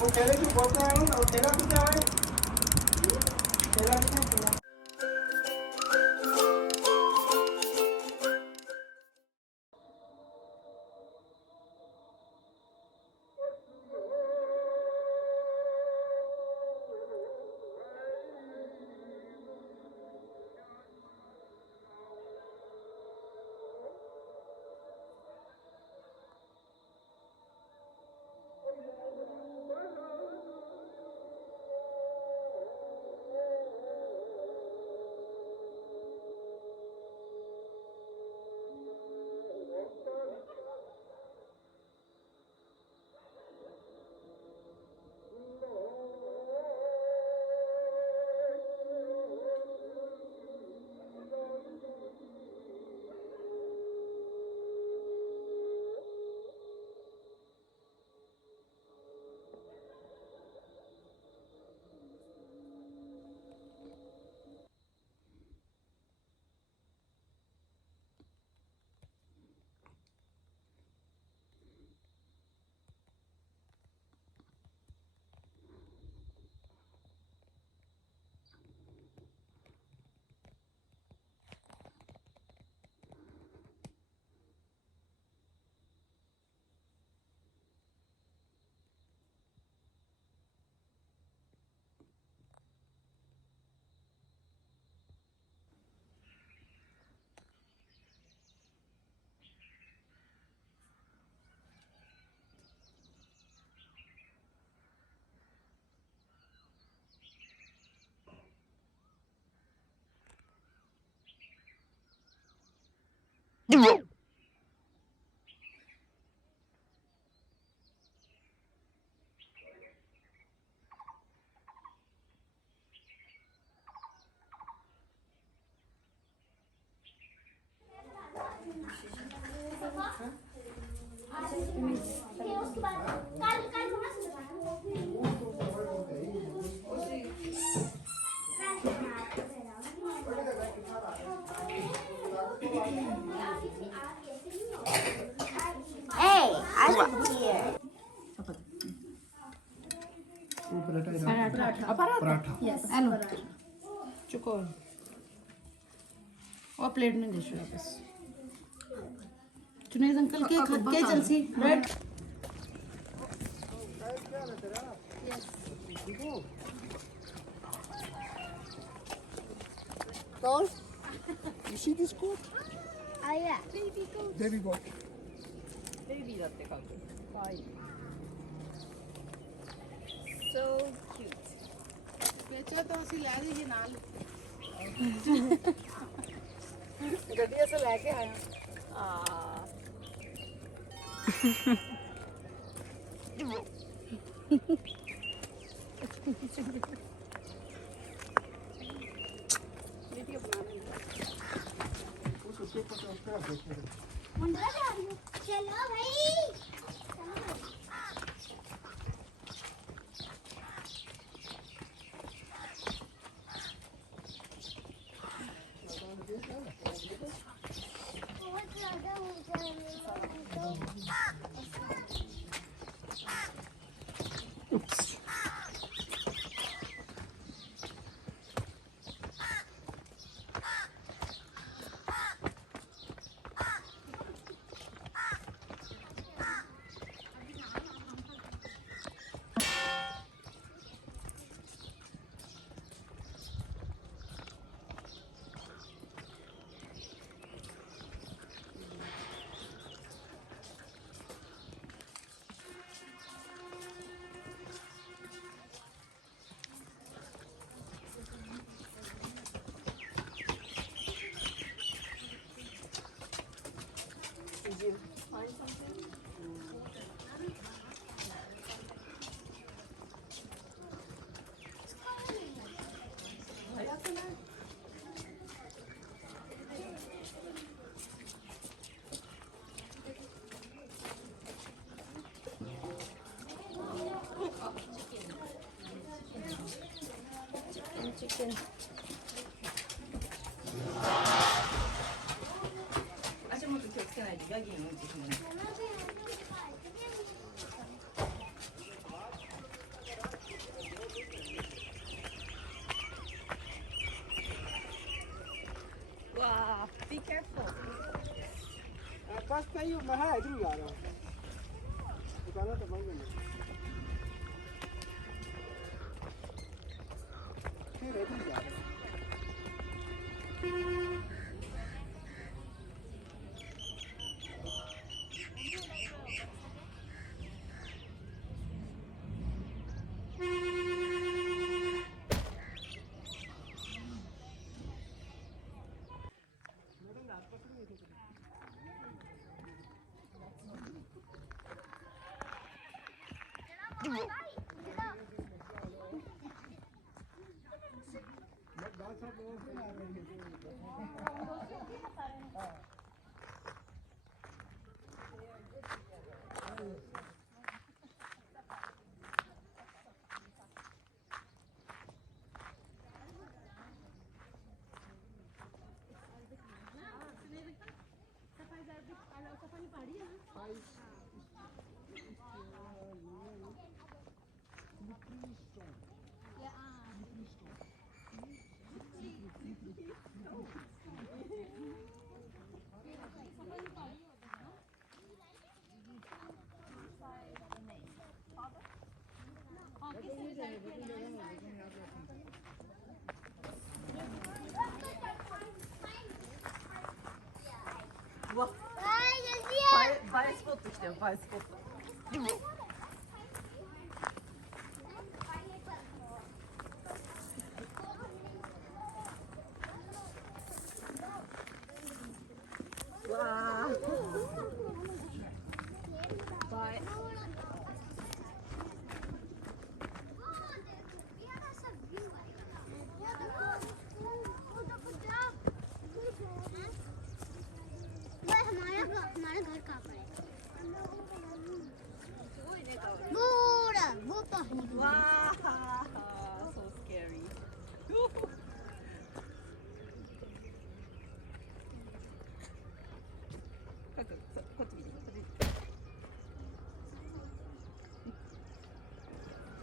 वो ठेले की बोलते हैं ना, ठेला तो क्या है? ठेला कितना ठेला? Hey, I live here. Paratha चुकोर और प्लेट में दे वापस जुनेद अंकल के खत के चलसी bread Dolph, you see this goat? Oh yeah, baby goat. Baby goat. ベイビーだって書くかわいい So cute. बेचा तो ਅਸੀਂ ਲੈ ਜੀ ਨਾਲ ਗੱਡੀ ਅਸੇ ਲੈ ਕੇ ਆਇਆ ਆ वीडियो बना उस उसके ऊपर से उसका देखने दे। मुंडा जा रही हूँ। चलो भाई। बहुत ज्यादा हो जाएगा। चिकन अच्छा मैं तो 気をつけないで लगी हूँ जिसमें वाह बी केयरफुल बस नहीं मैं है इधर जा रहा हूँ दुकान तो बंद है फिर इधर जा रहा हूँ वाह Bajs foto işte bajs foto वाह बाय हमारा घर कहाँ पर है बूढ़ा वो पहाड़ी Wow, so scary.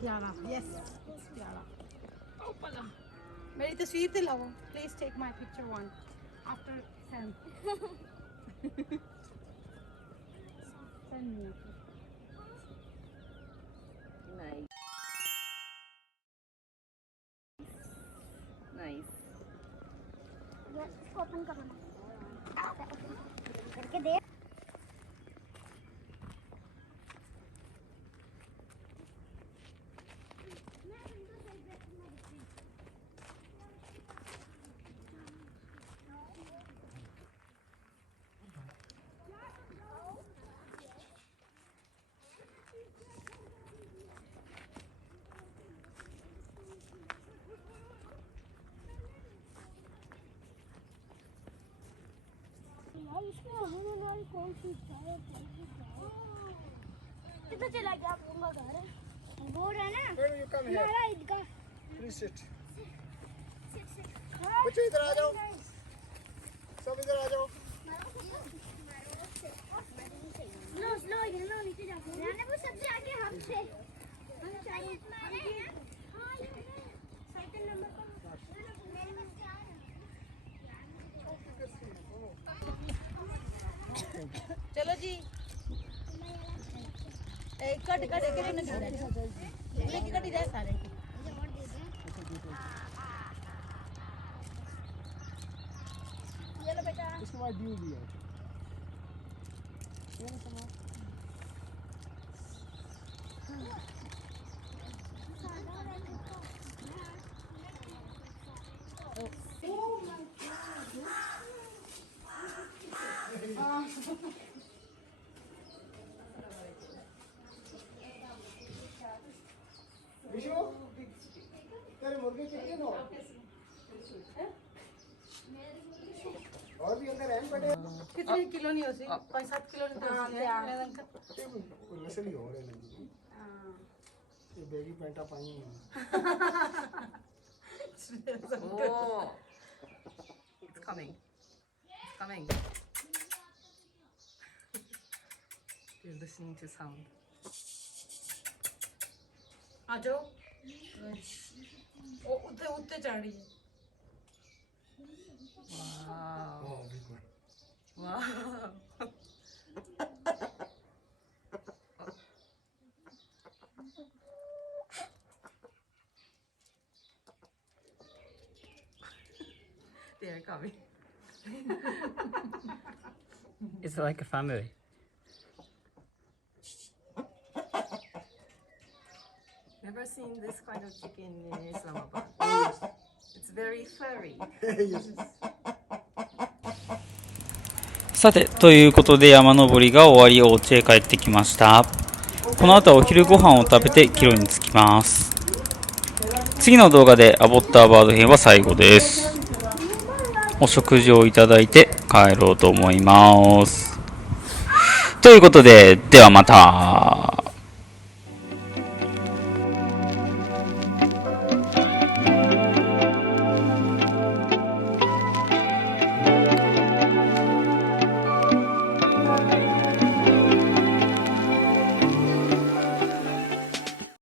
प्यारा यस प्यारा ओपला मेरी तस्वीर दिलाओ please take my picture one after send send me Nice. Nice. इसको ओपन करना करके दे यार इसमें होने वाली कौन सी चाय कितना चला गया आप लोगों का घर बोर्ड है ना हमारा ईदगाह प्लीज सिट बच्चे इधर आ जाओ सब इधर आ जाओ स्लो स्लो गिरना नीचे जाओ जाने वो सबसे आगे हम थे हम चाहिए हां साइकिल नंबर पर मेरे में क्या है चलो जी एक कट कट के नहीं दे एक कट दे सारे ये लो बेटा इसके बाद ड्यू भी है ये ना समाज विशु तेरे मुर्गे कितने नो और भी अंदर हैं बड़े कितने किलो नहीं होती 5-7 किलो नहीं होती है नस्ल ही हो रहे हैं ये बैगी पैंटा पाई हैं Oh, it's coming. It's coming. You're listening to sound. आ जाओ वो उठते उठते चढ़ रही है Wow. Oh, big one. Wow. They are coming. It's like a family. Never seen this kind of chicken in Islamabad. It's very furry. Yes. さて、ということで山登りが終わり、お家へ帰ってきました。この後はお昼ご飯を食べて帰路に着きます。次の動画でアボッターバード編は最後です。お食事をいただいて帰ろうと思います。ということで、ではまた。